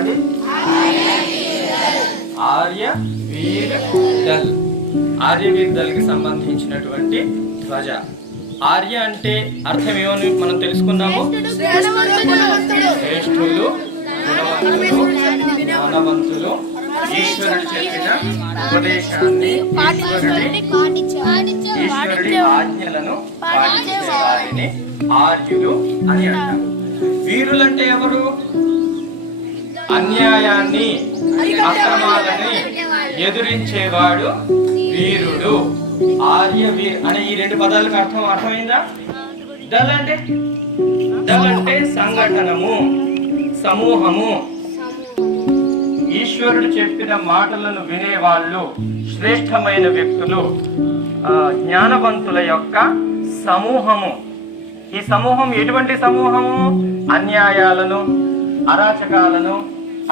చెప్పండి. ఆర్య వీర్ దల్ ఆర్య వీర్ దల్కి సంబంధించినటువంటి ధ్వజ. ఆర్య అంటే అర్థం ఏమని మనం తెలుసుకున్నాము. శ్రేష్ఠులు గుణవంతులు ఈశ్వరుడు చెప్పిన ఉపదేశాన్ని ఈశ్వరుడి ఈశ్వరుడి ఆజ్ఞలను పాటించే వారిని ఆర్యులు అని అంటారు. వీరులంటే ఎవరు? అన్యాయాన్ని అక్రమాలని ఎదురించేవాడు వీరుడు. ఆర్య వీర్ అనే ఈ రెండు పదాలకు అర్థం అర్థమైందా? దల్ అంటే? దల్ అంటే సంఘటనము సమూహము. ఈశ్వరుడు చెప్పిన మాటలను వినేవాళ్ళు శ్రేష్టమైన వ్యక్తులు. జ్ఞానవంతుల యొక్క సమూహము. ఈ సమూహం ఎటువంటి సమూహము? అన్యాయాలను అరాచకాలను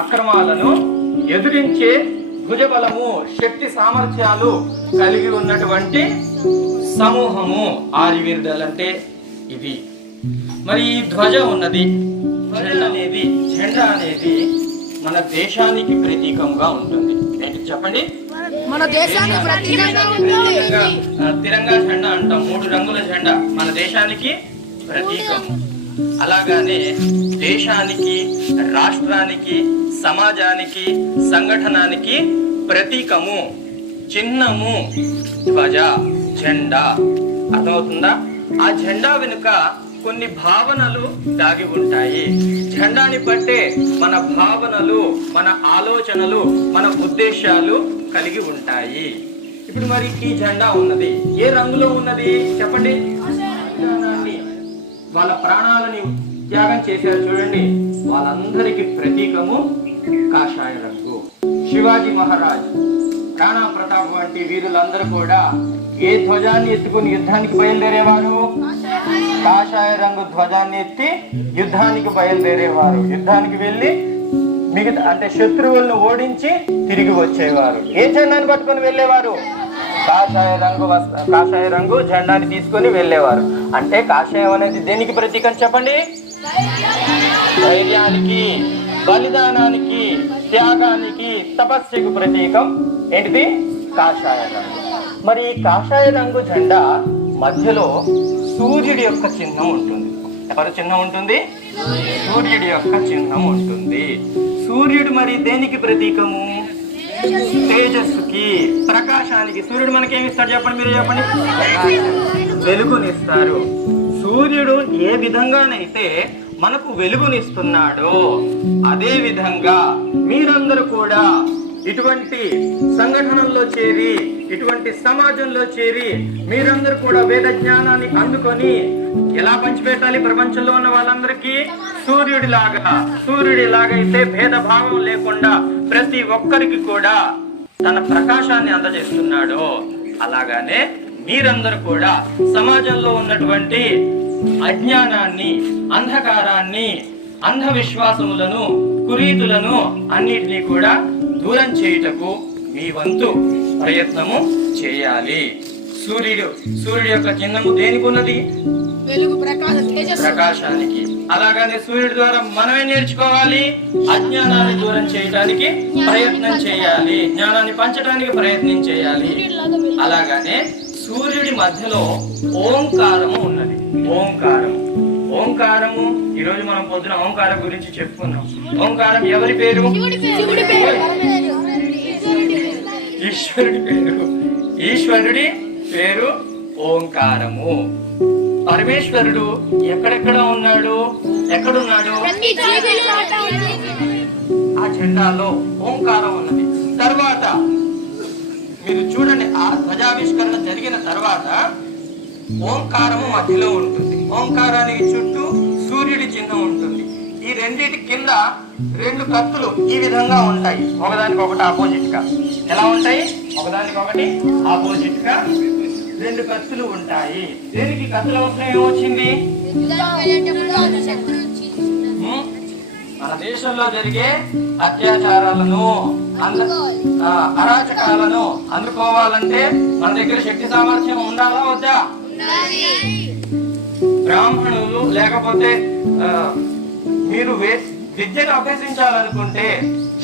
అక్రమాలను ఎదురించే భుజబలము శక్తి సామర్థ్యాలు కలిగి ఉన్నటువంటి సమూహము ఆరివీర్దల్ అంటే ఇది. మరి ఈ ధ్వజ ఉన్నది ధ్వజ అనేది జెండా అనేది మన దేశానికి ప్రతీకంగా ఉంటుంది. ఏంటి చెప్పండి? మన దేశానికి తిరంగా జెండా అంటాం. మూడు రంగుల జెండా మన దేశానికి ప్రతీకం అలాగానే దేశానికి రాష్ట్రానికి సమాజానికి సంఘటనానికి ప్రతీకము చిహ్నము. ధ్వజ జెండా. అర్థమవుతుందా? ఆ జెండా వెనుక కొన్ని భావనలు దాగి ఉంటాయి. జెండాని బట్టే మన భావనలు మన ఆలోచనలు మన ఉద్దేశాలు కలిగి ఉంటాయి. ఇప్పుడు మరి ఈ జెండా ఉన్నది. ఏ రంగులో ఉన్నది? చెప్పండి. వాళ్ళ ప్రాణాలని త్యాగం చేశారు చూడండి. వాళ్ళందరికి ప్రతీకము కాషాయ రంగు. శివాజీ మహారాజ్ రాణా ప్రతాప్ వంటి వీరులందరూ కూడా ఏ ధ్వజాన్ని ఎత్తుకుని యుద్ధానికి బయలుదేరేవారు? కాషాయ రంగు ధ్వజాన్ని ఎత్తి యుద్ధానికి బయలుదేరేవారు. యుద్ధానికి వెళ్ళి మిగతా అంటే శత్రువులను ఓడించి తిరిగి వచ్చేవారు. ఏ చందాన్ని పట్టుకొని వెళ్ళేవారు? కాషాయ రంగు వస్త్ర కాషాయ రంగు జెండాని తీసుకొని వెళ్ళేవారు. అంటే కాషాయం అనేది దేనికి ప్రతీకం చెప్పండి? ధైర్యానికి బలిదానానికి త్యాగానికి తపస్సుకు ప్రతీకం ఏంటిది? కాషాయ రంగు. మరి కాషాయ రంగు జెండా మధ్యలో సూర్యుడి యొక్క చిహ్నం ఉంటుంది. ఎవరి చిహ్నం ఉంటుంది? సూర్యుడి యొక్క చిహ్నం ఉంటుంది. సూర్యుడు మరి దేనికి ప్రతీకము? తేజస్సుకి ప్రకాశానికి సూర్యుడు మనకేమిస్తాడు చెప్పండి మీరు చెప్పండి. వెలుగునిస్తారు. సూర్యుడు ఏ విధంగానైతే మనకు వెలుగునిస్తున్నాడో అదే విధంగా మీరందరూ కూడా ఇటువంటి సంఘటనల్లో చేరి ఇటువంటి సమాజంలో చేరి మీరందరూ కూడా వేద జ్ఞానాన్ని అందుకొని ఎలా పంచిపెట్టాలి ప్రపంచంలో ఉన్న వాళ్ళందరికీ? సూర్యుడి లాగా సూర్యుడి లాగైతే భేదభావం లేకుండా ప్రతి ఒక్కరికి కూడా తన ప్రకాశాన్ని అందజేస్తున్నాడో. అలాగానే మీరందరూ కూడా సమాజంలో ఉన్నటువంటి అజ్ఞానాన్ని అంధకారాన్ని అంధవిశ్వాసములను కురీతులను అన్నిటినీ కూడా దూరం చేయుటకు మీ వంతు ప్రయత్నము చేయాలి. సూర్యుడు సూర్యుడు యొక్క చిహ్నము దేనికి ఉన్నది వెలుగు ప్రకాశానికి. అలాగనే సూర్యుడి ద్వారా మనమే నేర్చుకోవాలి. అజ్ఞానాన్ని దూరం చేయడానికి ప్రయత్నం చేయాలి. జ్ఞానాన్ని పంచడానికి ప్రయత్నం చేయాలి. అలాగనే సూర్యుడి మధ్యలో ఓంకారము ఉన్నది. ఓంకారం. ఓంకారము ఈ రోజు మనం పొద్దున ఓంకారం గురించి చెప్పుకున్నాం. ఓంకారం ఎవరి పేరు? ఈశ్వరుడి పేరు. ఈశ్వరుడి పేరు ఓంకారము. పరమేశ్వరుడు ఎక్కడెక్కడ ఉన్నాడు? ఎక్కడున్నాడు. ఆ జెండాలో ఓంకారం ఉన్నది. తర్వాత మీరు చూడండి ఆ ధ్వజావిష్కరణ జరిగిన తర్వాత ఓంకారము మధ్యలో ఉంటుంది. ఓంకారానికి చుట్టూ సూర్యుడి చిహ్నం ఉంటుంది. ఈ రెండిటి కింద రెండు కత్తులు ఈ విధంగా ఉంటాయి. ఒకదానికి ఒకటి ఆపోజిట్గా. ఎలా ఉంటాయి? ఒకదానికొకటి ఆపోజిట్గా రెండు కత్తులు ఉంటాయి. దేనికి కత్తుల అవసరం ఏమొచ్చింది? మన దేశంలో జరిగే అత్యాచారాలను అంద- అరాచకాలను అందుకోవాలంటే మన దగ్గర శక్తి సామర్థ్యం ఉండాలా వద్దా? బ్రాహ్మణులు లేకపోతే మీరు విద్యను అభ్యసించాలనుకుంటే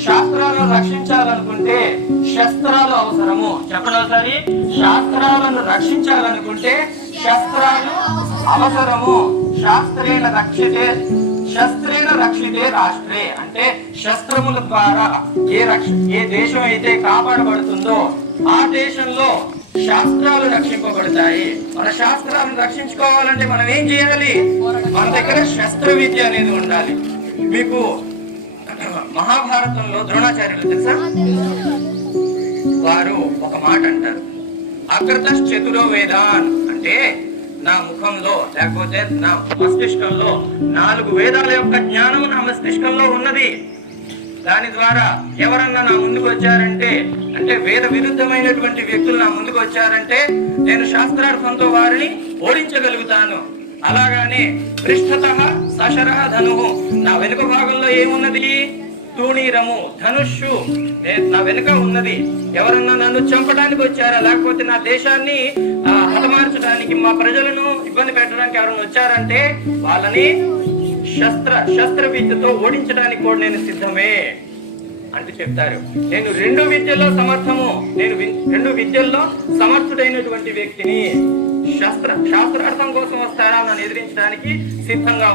శాస్త్రాలను రక్షించాలనుకుంటే శస్త్రాలు అవసరము. చెప్పండి ఒకసారి. శాస్త్రాలను రక్షించాలనుకుంటే శస్త్రాలు అవసరము. శాస్త్రేణ రక్షితే శస్త్రేణ రక్షితే రాష్ట్రే. అంటే శస్త్రముల ద్వారా ఏ రక్ష ఏ దేశం అయితే కాపాడబడుతుందో ఆ దేశంలో శాస్త్రాలు రక్షింపబడతాయి. మన శాస్త్రాలను రక్షించుకోవాలంటే మనం ఏం చేయాలి? మన దగ్గర శస్త్ర విద్య అనేది ఉండాలి. మీకు మహాభారతంలో ద్రోణాచార్యులు తెలుసా? వారు ఒక మాట అంటారు. అకృతశ్చతురో వేదాన్ అంటే నా ముఖంలో లేకపోతే నా మస్తిష్కంలో నాలుగు వేదాల యొక్క జ్ఞానం నా మస్తిష్కంలో ఉన్నది. దాని ద్వారా ఎవరన్నా నా ముందుకు వచ్చారంటే అంటే వేద విరుద్ధమైనటువంటి వ్యక్తులు నా ముందుకు వచ్చారంటే నేను శాస్త్రార్థంతో వారిని ఓడించగలుగుతాను. అలాగానే పృష్ఠత సశర ధనువు నా వెనుక భాగంలో ఏమున్నది? తూణీరము ధనుష్షు నా వెనుక ఉన్నది. ఎవరన్నా నన్ను చంపడానికి వచ్చారా? లేకపోతే నా దేశాన్ని హతమార్చడానికి మా ప్రజలను ఇబ్బంది పెట్టడానికి ఎవరైనా వచ్చారంటే వాళ్ళని శస్త్ర శస్త్ర విద్యతో ఓడించడానికి కూడా నేను సిద్ధమే అంటే చెప్తారు. నేను రెండు విద్యల్లో సమర్థము. నేను రెండు విద్యల్లో సమర్థుడైనటువంటి వ్యక్తిని. శాస్త్ర శాస్త్రార్థం కోసం వస్తారా? నన్ను ఎదిరించడానికి సిద్ధంగా